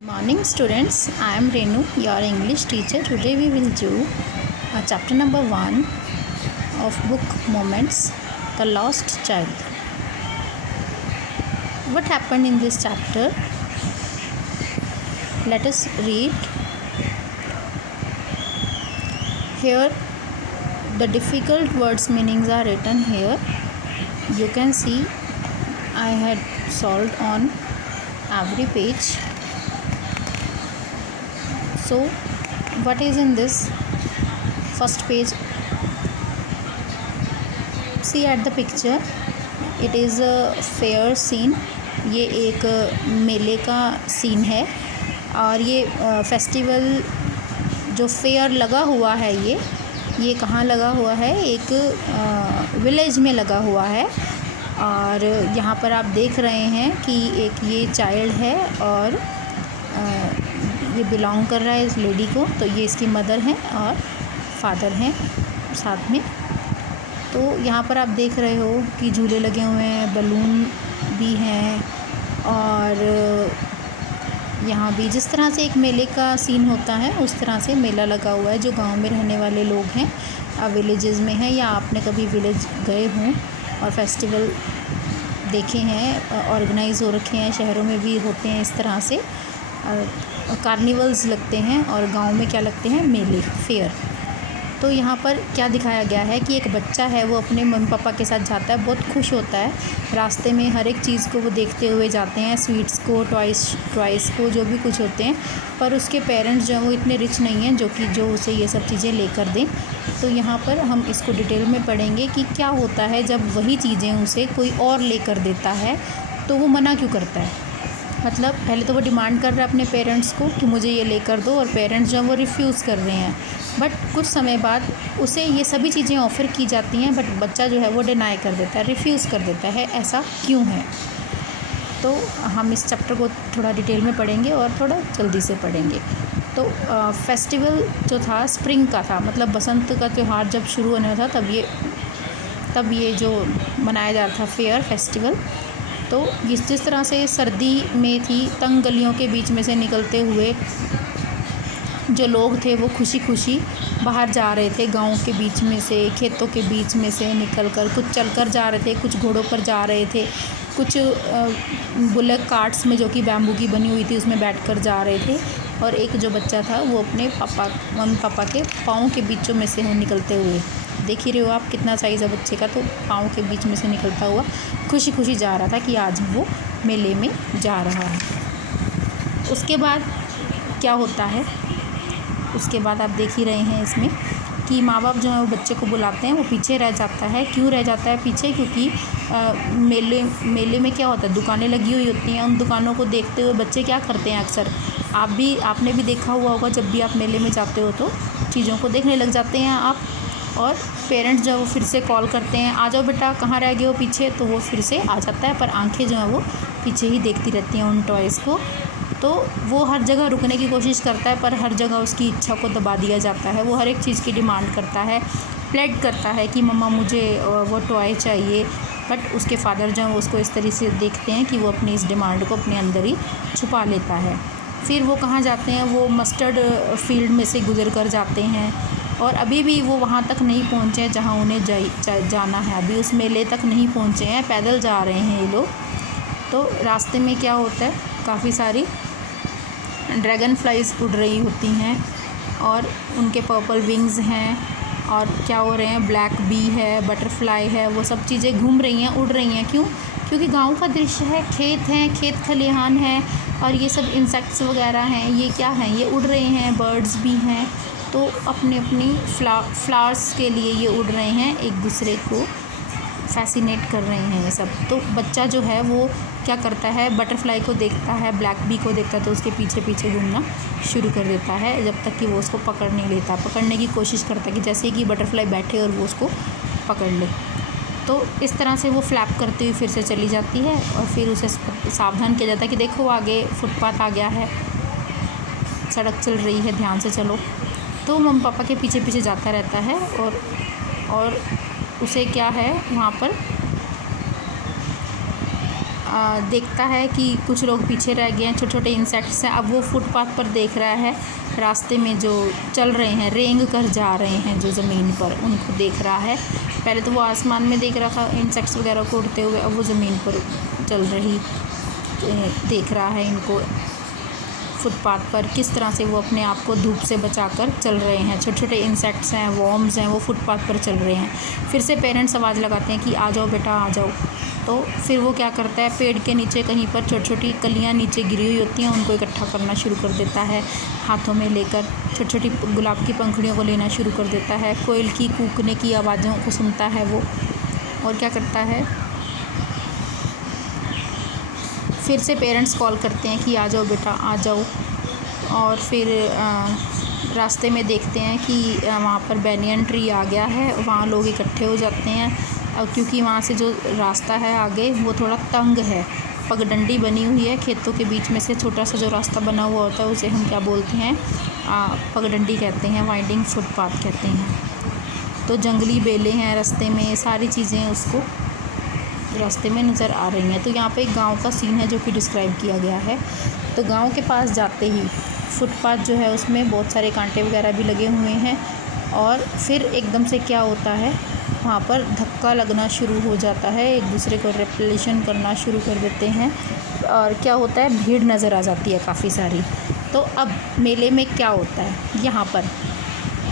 Morning students, I am Renu, your English teacher. Today we will do chapter number 1 of book Moments, The Lost Child. What happened in this chapter? Let us read. Here the difficult words meanings are written here. You can see I had solved on every page. So what is in this first page? See at the picture, it is a fair scene. ये एक मेले का scene है और ये festival जो fair लगा हुआ है ये कहाँ लगा हुआ है? एक विलेज में लगा हुआ है। और यहाँ पर आप देख रहे हैं कि एक ये चाइल्ड है और ये बिलोंग कर रहा है इस लेडी को। तो ये इसकी मदर हैं और फादर हैं साथ में। तो यहाँ पर आप देख रहे हो कि झूले लगे हुए हैं, बलून भी हैं और यहाँ भी जिस तरह से एक मेले का सीन होता है उस तरह से मेला लगा हुआ है। जो गांव में रहने वाले लोग हैं, विलेजेस में हैं या आपने कभी विलेज गए हों और फेस्टिवल देखे हैं, ऑर्गेनाइज़ हो रखे हैं, शहरों में भी होते हैं इस तरह से कार्निवल्स लगते हैं और गांव में क्या लगते हैं? मेले, फेयर। तो यहाँ पर क्या दिखाया गया है कि एक बच्चा है, वो अपने मम्मी पापा के साथ जाता है, बहुत खुश होता है। रास्ते में हर एक चीज़ को वो देखते हुए जाते हैं, स्वीट्स को, टॉयज़ को, जो भी कुछ होते हैं। पर उसके पेरेंट्स जो हैं वो इतने रिच नहीं हैं जो उसे ये सब चीज़ें लेकर दें। तो यहाँ पर हम इसको डिटेल में पढ़ेंगे कि क्या होता है जब वही चीज़ें उसे कोई और लेकर देता है तो वो मना क्यों करता है। मतलब पहले तो वो डिमांड कर रहा है अपने पेरेंट्स को कि मुझे ये लेकर दो, और पेरेंट्स जो वो रिफ्यूज़ कर रहे हैं। बट कुछ समय बाद उसे ये सभी चीज़ें ऑफ़र की जाती हैं, बट बच्चा जो है वो डिनाई कर देता है, रिफ्यूज़ कर देता है। ऐसा क्यों है? तो हम इस चैप्टर को थोड़ा डिटेल में पढ़ेंगे और थोड़ा जल्दी से पढ़ेंगे। तो फेस्टिवल जो था स्प्रिंग का था, मतलब बसंत का त्यौहार जब शुरू होने था तब ये जो मनाया जा रहा था फेयर फेस्टिवल। तो जिस तरह से सर्दी में थी, तंग गलियों के बीच में से निकलते हुए जो लोग थे वो खुशी खुशी बाहर जा रहे थे, गाँव के बीच में से, खेतों के बीच में से निकलकर। कुछ चलकर जा रहे थे, कुछ घोड़ों पर जा रहे थे, कुछ बुलेट कार्ट्स में जो कि बैम्बू की बनी हुई थी उसमें बैठकर जा रहे थे। और एक जो बच्चा था वो अपने मम्मी पापा के पाँव के बीचों में से निकलते हुए, देख ही रहे हो आप कितना साइज़ है बच्चे का, तो पाँव के बीच में से निकलता हुआ खुशी खुशी जा रहा था कि आज वो मेले में जा रहा है। उसके बाद क्या होता है? उसके बाद आप देख ही रहे हैं इसमें कि माँ बाप जो है वो बच्चे को बुलाते हैं, वो पीछे रह जाता है। क्यों रह जाता है पीछे? क्योंकि मेले में क्या होता है, दुकानें लगी हुई होती हैं। उन दुकानों को देखते हुए बच्चे क्या करते हैं, अक्सर आपने भी देखा हुआ होगा, जब भी आप मेले में जाते हो तो चीज़ों को देखने लग जाते हैं आप। और पेरेंट्स जो है वो फिर से कॉल करते हैं, आ जाओ बेटा, कहाँ रह गए हो पीछे। तो वो फिर से आ जाता है, पर आंखें जो हैं वो पीछे ही देखती रहती हैं उन टॉयज़ को। तो वो हर जगह रुकने की कोशिश करता है, पर हर जगह उसकी इच्छा को दबा दिया जाता है। वो हर एक चीज़ की डिमांड करता है, प्लेड करता है कि मम्मा मुझे वो टॉय चाहिए। बट उसके फादर जो हैं वो उसको इस तरीके से देखते हैं कि वो अपनी इस डिमांड को अपने अंदर ही छुपा लेता है। फिर वो कहाँ जाते हैं? वो मस्टर्ड फील्ड में से गुजर कर जाते हैं और अभी भी वो वहाँ तक नहीं पहुँचे हैं जहाँ उन्हें जाना है। अभी उस मेले तक नहीं पहुँचे हैं, पैदल जा रहे हैं ये लोग। तो रास्ते में क्या होता है, काफ़ी सारी ड्रैगन फ्लाइज उड़ रही होती हैं और उनके पर्पल विंग्स हैं। और क्या हो रहे हैं, ब्लैक बी है, बटरफ्लाई है, वो सब चीज़ें घूम रही हैं, उड़ रही हैं। क्यों? क्योंकि गांव का दृश्य है, खेत हैं, खेत खलिहान है और ये सब इंसेक्ट्स वगैरह हैं। ये क्या हैं? ये उड़ रहे हैं, बर्ड्स भी हैं। तो अपनी फ्लावर्स के लिए ये उड़ रहे हैं, एक दूसरे को फैसिनेट कर रहे हैं ये सब। तो बच्चा जो है वो क्या करता है, बटरफ्लाई को देखता है, ब्लैक बी को देखता है, तो उसके पीछे पीछे घूमना शुरू कर देता है जब तक कि वो उसको पकड़ नहीं लेता। पकड़ने की कोशिश करता है कि जैसे कि बटरफ्लाई बैठे और वो उसको पकड़ ले। तो इस तरह से वो फ्लैप करती हुई फिर से चली जाती है और फिर उसे सावधान किया जाता है कि देखो आगे फुटपाथ आ गया है, सड़क चल रही है, ध्यान से चलो। तो मम्मी पापा के पीछे पीछे जाता रहता है और उसे क्या है, वहाँ पर देखता है कि कुछ लोग पीछे रह गए हैं, छोटे छोटे इंसेक्ट्स हैं। अब वो फुटपाथ पर देख रहा है, रास्ते में जो चल रहे हैं, रेंग कर जा रहे हैं जो ज़मीन पर, उनको देख रहा है। पहले तो वो आसमान में देख रहा था इंसेक्ट्स वगैरह को उड़ते हुए, अब वो ज़मीन पर चल रही देख रहा है इनको फुटपाथ पर, किस तरह से वो अपने आप को धूप से बचाकर चल रहे हैं। छोटे छोटे इंसेक्ट्स हैं, वॉर्म्स हैं, वो फुटपाथ पर चल रहे हैं। फिर से पेरेंट्स आवाज़ लगाते हैं कि आ जाओ बेटा आ जाओ। तो फिर वो क्या करता है, पेड़ के नीचे कहीं पर छोटी छोटी कलियाँ नीचे गिरी हुई होती हैं, उनको इकट्ठा करना शुरू कर देता है। हाथों में लेकर छोटी छोटी गुलाब की पंखुड़ियों को लेना शुरू कर देता है। कोयल की कूकने की आवाज़ों को सुनता है वो, और क्या करता है, फिर से पेरेंट्स कॉल करते हैं कि आ जाओ बेटा आ जाओ। और फिर रास्ते में देखते हैं कि वहाँ पर बैनियन ट्री आ गया है, वहाँ लोग इकट्ठे हो जाते हैं। और क्योंकि वहाँ से जो रास्ता है आगे वो थोड़ा तंग है, पगडंडी बनी हुई है, खेतों के बीच में से छोटा सा जो रास्ता बना हुआ होता है उसे हम क्या बोलते हैं, पगडंडी कहते हैं, वाइंडिंग फुटपाथ कहते हैं। तो जंगली बेलें हैं रास्ते में, सारी चीज़ें उसको रास्ते में नज़र आ रही हैं। तो यहाँ पे एक गांव का सीन है जो कि डिस्क्राइब किया गया है। तो गांव के पास जाते ही फुटपाथ जो है उसमें बहुत सारे कांटे वगैरह भी लगे हुए हैं, और फिर एकदम से क्या होता है, वहाँ पर धक्का लगना शुरू हो जाता है, एक दूसरे को रिपल्शन करना शुरू कर देते हैं। और क्या होता है, भीड़ नज़र आ जाती है काफ़ी सारी। तो अब मेले में क्या होता है यहाँ पर,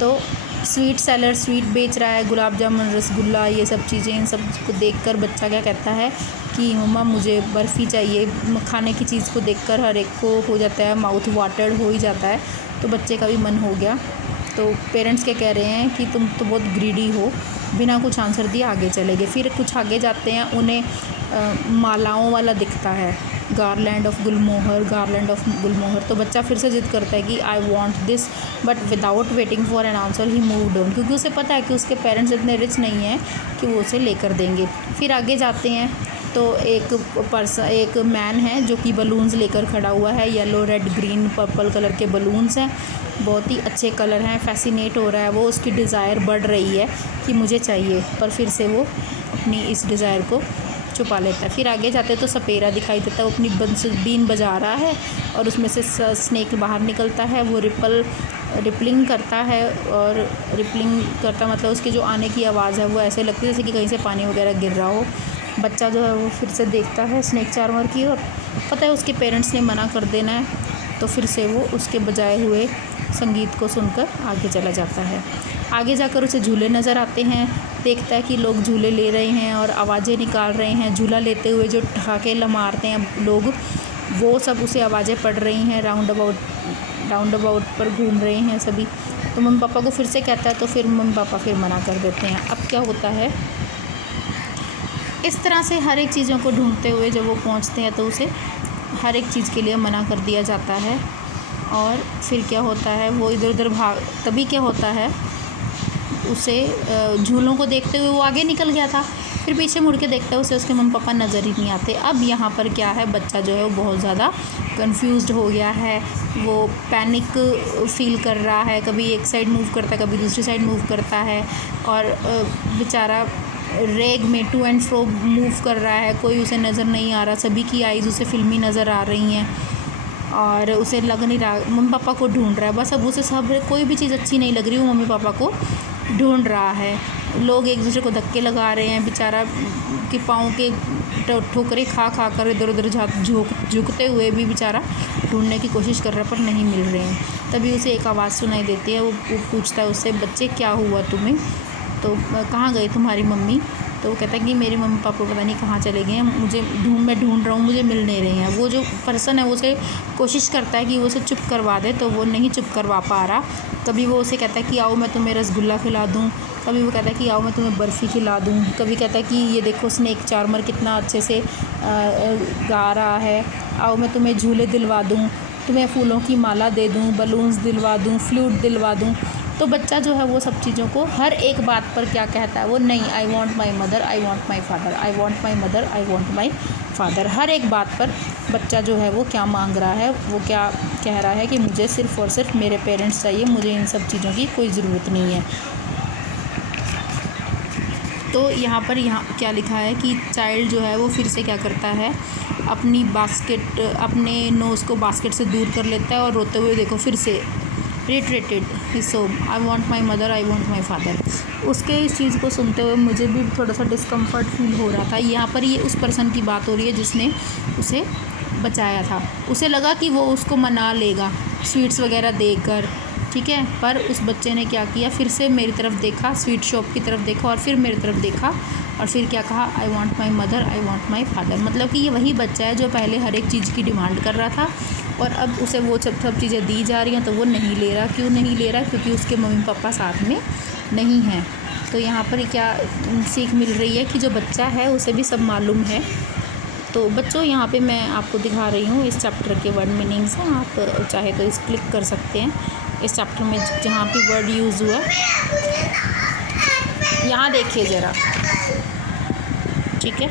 तो स्वीट सेलर स्वीट बेच रहा है, गुलाब जामुन, रसगुल्ला, ये सब चीज़ें। इन सब को देखकर बच्चा क्या कहता है कि मम्मा मुझे बर्फ़ी चाहिए। खाने की चीज़ को देखकर हर एक को हो जाता है, माउथ वाटर्ड हो ही जाता है। तो बच्चे का भी मन हो गया। तो पेरेंट्स क्या कह रहे हैं कि तुम तो बहुत ग्रीडी हो, बिना कुछ आंसर दिए आगे चले गए। फिर कुछ आगे जाते हैं, उन्हें मालाओं वाला दिखता है, garland of gulmohar, garland of gulmohar. तो बच्चा फिर से ज़िद करता है कि I want this, but without waiting for an answer he moved on, क्योंकि उसे पता है कि उसके पेरेंट्स इतने रिच नहीं हैं कि वो उसे लेकर देंगे। फिर आगे जाते हैं तो एक मैन है जो कि बलून्स लेकर खड़ा हुआ है, yellow red green purple colour के बलून्स हैं, बहुत ही अच्छे कलर हैं। फैसिनेट हो रहा है वो, उसकी डिज़ायर बढ़ रही है कि मुझे चाहिए, पर फिर से वो अपनी इस डिज़ायर को छुपा लेता है। फिर आगे जाते तो सपेरा दिखाई देता है, वो अपनी बीन बजा रहा है और उसमें से स्नेक बाहर निकलता है। वो रिपलिंग करता है, और रिपलिंग करता मतलब उसकी जो आने की आवाज़ है वो ऐसे लगती है जैसे कि कहीं से पानी वगैरह गिर रहा हो। बच्चा जो है वो फिर से देखता है स्नेक चार्मर की, और पता है उसके पेरेंट्स ने मना कर देना है, तो फिर से वो उसके बजाए हुए संगीत को सुनकर आगे चला जाता है। आगे जाकर उसे झूले नज़र आते हैं, देखता है कि लोग झूले ले रहे हैं और आवाज़ें निकाल रहे हैं। झूला लेते हुए जो ठहाके मारते हैं लोग, वो सब उसे आवाज़ें पड़ रही हैं। राउंड अबाउट पर घूम रहे हैं सभी। तो मम्मी पापा को फिर से कहता है, तो फिर मम्मी पापा फिर मना कर देते हैं। अब क्या होता है, इस तरह से हर एक चीज़ों को ढूंढते हुए जब वो पहुंचते हैं तो उसे हर एक चीज़ के लिए मना कर दिया जाता है। और फिर क्या होता है, वो इधर उधर भाग, तभी क्या होता है, उसे झूलों को देखते हुए वो आगे निकल गया था, फिर पीछे मुड़ के देखता है, उसे उसके मम्मी पापा नज़र ही नहीं आते। अब यहाँ पर क्या है, बच्चा जो है वो बहुत ज़्यादा कंफ्यूज्ड हो गया है, वो पैनिक फील कर रहा है, कभी एक साइड मूव करता है, कभी दूसरी साइड मूव करता है, और बेचारा रेग में टू एंड फ्रो मूव कर रहा है, कोई उसे नज़र नहीं आ रहा, सभी की आइज़ उसे फिल्मी नज़र आ रही हैं, और उसे लग नहीं रहा, मम्मी पापा को ढूंढ रहा है बस। अब उसे सब कोई भी चीज़ अच्छी नहीं लग रही, वो मम्मी पापा को ढूंढ रहा है। लोग एक दूसरे को धक्के लगा रहे हैं, बेचारा के पाँव के ठोकरें खा कर इधर उधर झुकते हुए भी बेचारा ढूंढने की कोशिश कर रहा है, पर नहीं मिल रहे हैं। तभी उसे एक आवाज़ सुनाई देती है, वो पूछता है उससे, बच्चे क्या हुआ तुम्हें, तो कहाँ गई तुम्हारी मम्मी। तो वो कहता है कि मेरे मम्मी पापा पता नहीं कहाँ चले गए हैं, मैं ढूंढ रहा हूँ, मुझे मिल नहीं रहे हैं। वो जो पर्सन है वो उसे कोशिश करता है कि वो उसे चुप करवा दे, तो वो नहीं चुप करवा पा रहा। कभी वो उसे कहता है कि आओ मैं तुम्हें रसगुल्ला खिला दूँ, कभी वो कहता है कि आओ मैं तुम्हें बर्फ़ी खिला दूँ, कभी कहता है कि ये देखो स्नेक चार्मर कितना अच्छे से गा रहा है, आओ मैं तुम्हें झूले दिलवा दूँ, तुम्हें फूलों की माला दे दूँ, बलून्स दिलवा दूँ, फ्लूट दिलवा दूँ। तो बच्चा जो है वो सब चीज़ों को हर एक बात पर क्या कहता है, वो नहीं, I want my mother, I want my father, I want my mother, I want my father. हर एक बात पर बच्चा जो है वो क्या मांग रहा है, वो क्या कह रहा है कि मुझे सिर्फ़ और सिर्फ मेरे पेरेंट्स चाहिए, मुझे इन सब चीज़ों की कोई ज़रूरत नहीं है। तो यहाँ पर क्या लिखा है कि चाइल्ड जो है वो फिर से क्या करता है, अपने नोज़ को बास्केट से दूर कर लेता है और रोते हुए देखो फिर से retreated his home, I want my mother, I want my father. उसके इस चीज़ को सुनते हुए मुझे भी थोड़ा सा डिस्कम्फर्ट फील हो रहा था। यहाँ पर ये उस पर्सन की बात हो रही है जिसने उसे बचाया था। उसे लगा कि वो उसको मना लेगा स्वीट्स वगैरह देकर, ठीक है, पर उस बच्चे ने क्या किया, फिर से मेरी तरफ देखा, स्वीट शॉप की तरफ देखा और फिर मेरी तरफ देखा और फिर क्या कहा, आई want my mother, I want my father. मतलब कि ये वही बच्चा है जो पहले हर एक चीज़ की डिमांड कर रहा था और अब उसे वो सब चीज़ें दी जा रही हैं तो वो नहीं ले रहा। क्यों नहीं ले रहा? क्योंकि उसके मम्मी पापा साथ में नहीं हैं। तो यहाँ पर क्या सीख मिल रही है कि जो बच्चा है उसे भी सब मालूम है। तो बच्चों, यहाँ पे मैं आपको दिखा रही हूँ इस चैप्टर के वर्ड मीनिंग्स हैं। आप चाहे तो इस क्लिक कर सकते हैं इस चैप्टर में जहाँ भी वर्ड यूज़ हुआ। यहाँ देखिए ज़रा, ठीक है।